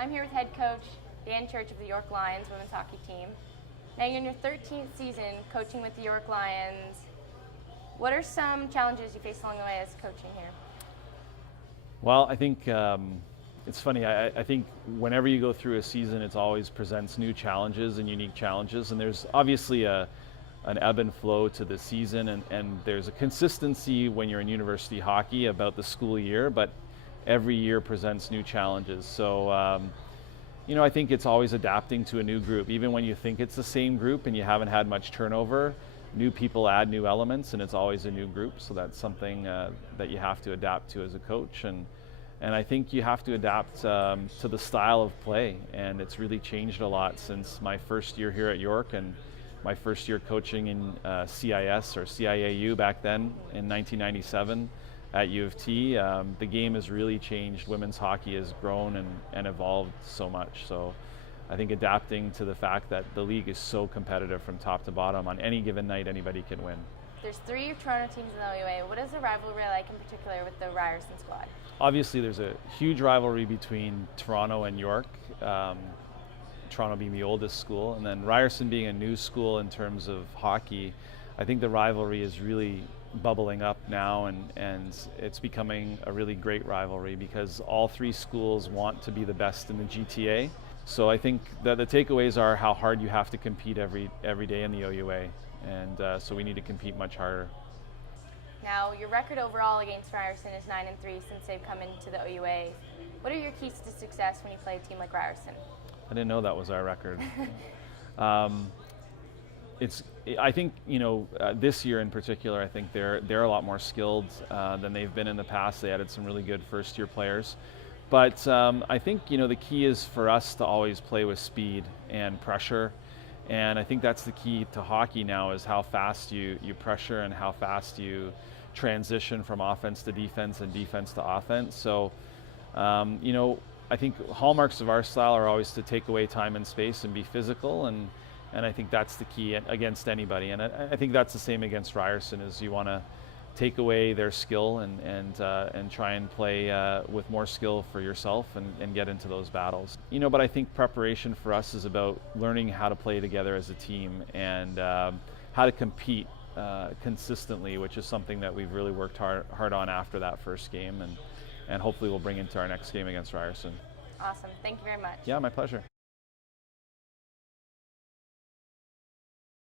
I'm here with head coach Dan Church of the York Lions women's hockey team. Now you're in your 13th season coaching with the York Lions. What are some challenges you face along the way as coaching here? Well, I think it's funny. I think whenever you go through a season, it always presents new challenges and unique challenges, and there's obviously an ebb and flow to the season, and there's a consistency when you're in university hockey about the school year, but every year presents new challenges. So, I think it's always adapting to a new group. Even when you think it's the same group and you haven't had much turnover, new people add new elements, and it's always a new group. So that's something that you have to adapt to as a coach. And I think you have to adapt to the style of play. And it's really changed a lot since my first year here at York and my first year coaching in CIS or CIAU back then in 1997 at U of T. The game has really changed. Women's hockey has grown and evolved so much. So I think adapting to the fact that the league is so competitive from top to bottom, on any given night anybody can win. There's 3 Toronto teams in the OUA. What is the rivalry like in particular with the Ryerson squad? Obviously there's a huge rivalry between Toronto and York. Toronto being the oldest school, and then Ryerson being a new school in terms of hockey. I think the rivalry is really bubbling up now, and it's becoming a really great rivalry because all 3 schools want to be the best in the GTA. So I think that the takeaways are how hard you have to compete every day in the OUA, and so we need to compete much harder. Now, your record overall against Ryerson is 9-3 since they've come into the OUA. What are your keys to success when you play a team like Ryerson? I didn't know that was our record. I think this year in particular, I think they're a lot more skilled than they've been in the past. They added some really good first-year players, but I think the key is for us to always play with speed and pressure, and I think that's the key to hockey now is how fast you pressure and how fast you transition from offense to defense and defense to offense. So I think hallmarks of our style are always to take away time and space and be physical, and I think that's the key against anybody. And I think that's the same against Ryerson, is you want to take away their skill and try and play with more skill for yourself and get into those battles. But I think preparation for us is about learning how to play together as a team and how to compete consistently, which is something that we've really worked hard on after that first game, and hopefully we'll bring into our next game against Ryerson. Awesome. Thank you very much. Yeah, my pleasure.